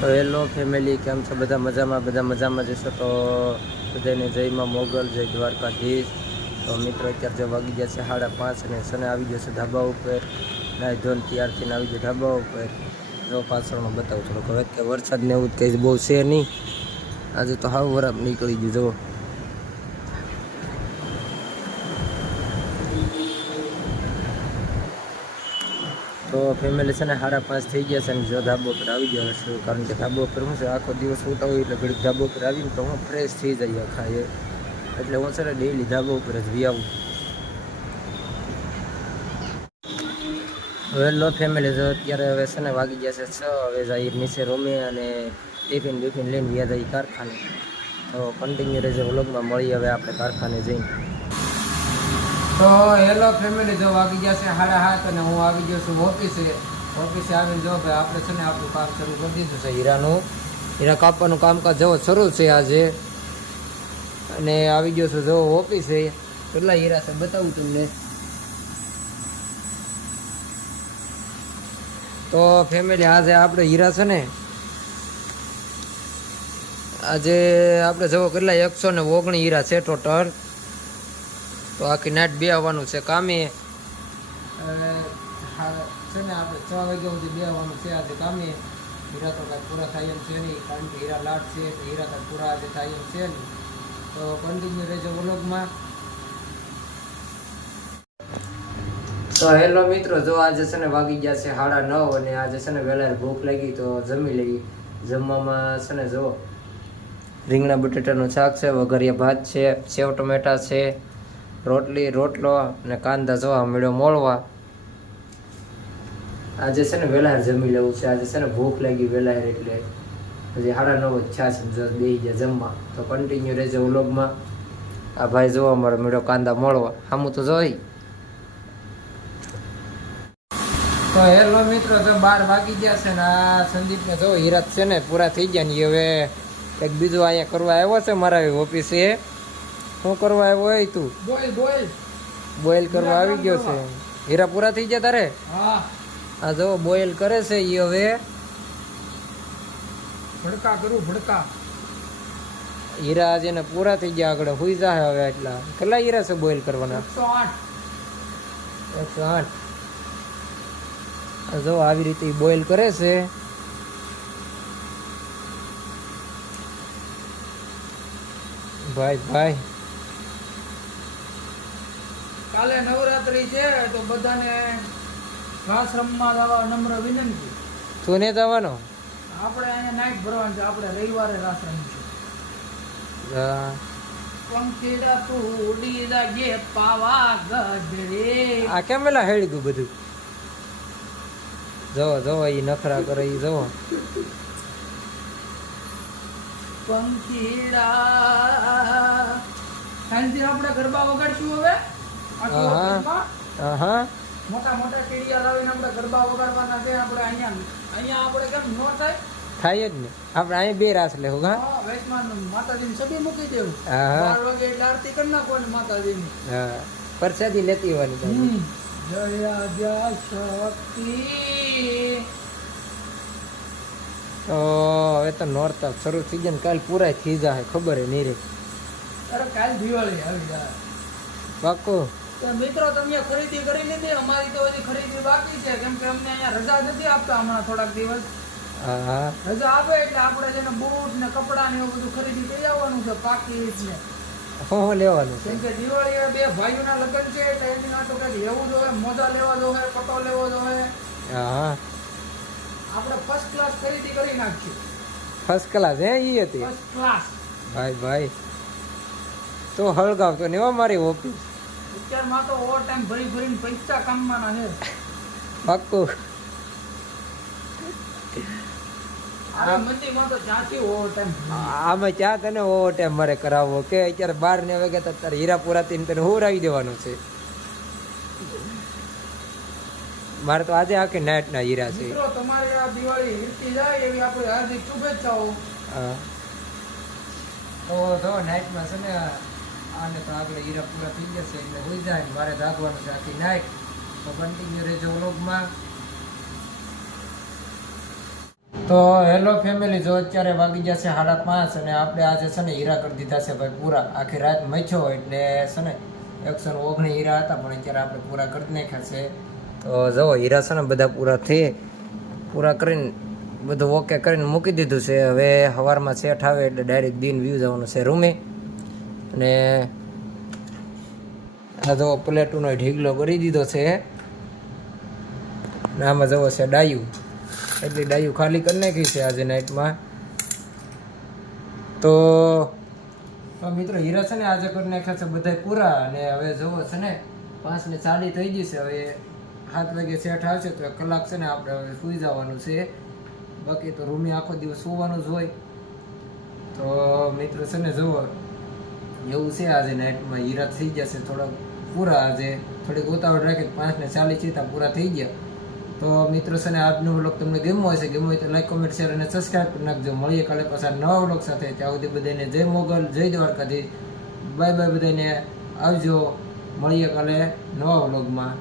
તો hello family, કેમ છો? બધા મજામાં જશો તો બધાને જયમાં મોગલ, જય દ્વારકાધીશ. તો મિત્રો અત્યારે જો વાગી ગયા છે 5:30 અને સને આવી જશે ધાબા ઉપર. નાઈ ધોન તૈયાર થઈને આવી ગયો ધાબા ઉપર. જો પાછળમાં બતાવું થોડોક. હવે કે વરસાદ ને એવું કંઈ બહુ છે નહીં. આજે તો હાવ વરાપ નીકળી ગયું. જો તો ફેમિલી છે ને 5:30 થઈ ગયા છે અને જો ધાબો પર આવી ગયો હશે. કારણ કે ધાબો પર શું છે, આખો દિવસ ઉઠા હોય એટલે ઘડીક ધાબો પર આવીને તો હું ફ્રેશ થઈ જઈએ આખા એટલે હું છે ને ડેઈલી ધાબો ઉપર જ વી આવું. હેલો ફેમિલી, જો અત્યારે હવે છે ને વાગી ગયા છે 6. હવે જાય નીચે રમે અને ટિફિન લઈને વ્યા જાય કારખાને. તો કન્ટિન્યુ રહેજો વ્લોગમાં. મળીએ હવે આપણે કારખાને જઈને. તો હેલો ફેમિલી, જો વાગી ગયા છે 7:30 અને હું આવી ગયો છું ઓફિસે આવીને જો ભાઈ આપણે છે ને આપણું કામ શરૂ કરી દીધું છે. હીરા કાપવાનું કામકાજ જેવો શરૂ છે આજે. અને આવી ગયો છું જો ઓફિસે. કેટલા હીરા છે બતાવું તમને. તો ફેમિલી, આજે આપણે હીરા છે ને આજે આપણે જવો કેટલા 119 હીરા છે ટોટલ. તો આખી નાઇટ બે આવવાનું છે કામે. છે ને આપણે 6 વાગ્યા સુધી બે આવવાનું છે આજે કામે. હીરા તો કાંઈ પૂરા થાય એમ છે નહીં, કારણ કે હીરા લાટ છે તો હીરા કાંઈ પૂરા આજે થાય એમ છે નહીં. તો કન્ટિન્યુ રહેજો વ્લોગમાં. તો હેલો મિત્રો, જો આજે છે ને વાગી ગયા છે 9:30 અને આજે છે ને વહેલા ભૂખ લાગી તો જમી લઈ. જમવામાં છે ને જો રીંગણા બટેટાનું શાક છે, વઘારિયા ભાત છે, સેવ ટમેટા છે, રોટલો અને કાંદા જોવા મળ્યો મોળવા. આજે છે ને વહેલા જમી લેવું છે. આજે છે ને ભૂખ લાગી વહેલા એટલે હજી 9:30 થયા છે. બેસી ગયા જમવા. તો કન્ટિન્યુ રહેજો વ્લોગમાં. આ ભાઈ જોવા મળે મળ્યો કાંદા મોળવા. સામું તો જોઈ. તો હેલો મિત્રો, તો 12 વાગી ગયા છે ને આ સંદીપને જો હીરા છે ને પૂરા થઈ ગયા ને હવે એક બીજું અહીંયા કરવા આવ્યો છે મારા ઓફિસે. શું કરવા આવ્યો હોય તું? બોઇલ કરવા આવી ગયો છે. હીરા પૂરા થઈ ગયા તારે? આ જો બોઇલ કરે છે એ. હવે ભડકા હીરા આજે ને પૂરા થઈ ગયા. આગળ હુઈ જાય હવે. એટલા કેટલા હીરા છે બોઇલ કરવાના? 108. જો આવી રીતે બોઇલ કરે છે. ભાઈ કાલે નવરાત્રી છે તો બધાને ઘાસ રમવા જવા નમ્ર વિનંતી. તું ને જવાનો? આપણે અહીંયા નાઈટ ભરવાનું છે. આપણે રવિવારે રાસ રમીશું. પંખીડા તું ઉડી જાગે પાવાગઢ રે. આ કેમ પેલા હેડી ગયું બધું? જો એ નખરા કરે એ જો. પંખીડા સાંજે આપણે ગરબા વગાડશું. હવે મોટા કેડિયા લાવીને આપણે ગરબા વગાડવાના છે. આપણે અહીંયા આપણે કેમ નો થાય જ ને. આપણે અહીંયા બે રાસ લેવું. માતાજીની છબી મૂકી દેવું. 12 વાગે એટલે આરતી કરી નાખવાની માતાજીની. પ્રસાદી લેતી હોવાની. જય શક્તિ. તો હવે તો નોરતા શરૂ થઈ જાય ને કાલ પૂરા થઈ જાય ખબર નહીં રે. અરે કાલ દિવાળી આવી જાય પાક્કું. તો મિત્રો, તમે ખરીદી કરી લીધી? અમારી તો હજી ખરીદી બાકી છે, કેમ કે અમને અહીંયા રજા નથી આપતા હમણાં થોડાક દિવસ. રજા આપે એટલે આપણે જેને બૂટ ને કપડા ને એવું બધું ખરીદી કરી આવવાનું છે. પાકીટ ને શું લેવાનું છે? કેમ કે દિવાળી બે ભાઈઓના લગ્ન છે એટલે એની માટે કઈ લેવું જોઈએ. મોજા લેવા જોઈએ, પટો લેવો જોઈએ. આપણે ફર્સ્ટ ક્લાસ ખરીદી કરી નાખીએ. ફર્સ્ટ ક્લાસ હે ઈ હતી? First class. ભાઈ તો હળગાવતો ને મારી ઓફિસ. અત્યારમાં તો ઓવર ટાઈમ ભરીને પૈસા કમાવાના છે. પાક્કું. આમાં ચા તને ઓવર ટાઈમ મારે કરાવવો કે અત્યારે 12 વાગ્યા તારે હીરા પૂરા થઈને તને હોરાવી દેવાનું છે. મારે તો આજે આખી નાઈટ ના હીરા છે. તમારી આ દિવાળી વીતી જાય એવી આપણે હાર્દિક શુભેચ્છાઓ. તો જો નાઈટમાં છે ને આને તો આગળ હીરા પૂરા થઈ જશે એટલે હોઈ જાય. મારે જાગવાનું છે આખી નાઈટ. તો કન્ટિન્યુ રહેજો વ્લોગમાં. તો હેલો ફેમિલી, જો અત્યારે વાગી ગયા છે 5:30 અને આપણે આજે છે ને હીરા કરી દીધા છે ભાઈ પૂરા. આખી રાત મચ્યો એટલે છે ને 119 હીરા હતા પણ અત્યારે આપણે પૂરા કરી નાખ્યા છે. તો જો હીરા છે ને બધા પૂરા કરીને બધું ઓકે કરીને મૂકી દીધું છે. હવે સવારમાં સેટ આવે એટલે ડાયરેક્ટ દિન વ્યૂ જવાનું છે રૂમે. અને આ જો પ્લેટોનો ઢીગલો કરી દીધો છે અને આમાં જવો છે ડાયું. એટલી ડાયું ખાલી કરી નાખી છે આજે નાઇટમાં. તો મિત્રો હીરા છે ને આજે કરી નાખ્યા છે બધા પૂરા. અને હવે જવો છે ને 5:40 થઈ ગઈ છે. હવે 7 વાગે સેટ આવશે તો 1 કલાક છે ને આપણે હવે સૂઈ જવાનું છે. બાકી તો રૂમે આખો દિવસ સૂવાનું જ હોય. તો મિત્રો છે ને જુઓ એવું છે આજે નાઇટમાં હીરા થઈ જશે થોડાક પૂરા. આજે થોડીક ઉતાવળ રાખી 5:40 સીધા પૂરા થઈ ગયા. તો મિત્રો છે ને આજનો વ્લોગ તમને ગમ્યો હશે, ગમ્યો હોય તો લાઈક, કોમેન્ટ, શેર અને સબસ્ક્રાઈબ કરી નાખજો. મળીએ કાલે પાછા નવા વ્લોગ સાથે. ત્યાં સુધી બધાને જય મોગલ, જય દ્વારકાધીશ, બાય બાય. બધાને આવજો, મળીએ કાલે નવા વ્લોગમાં.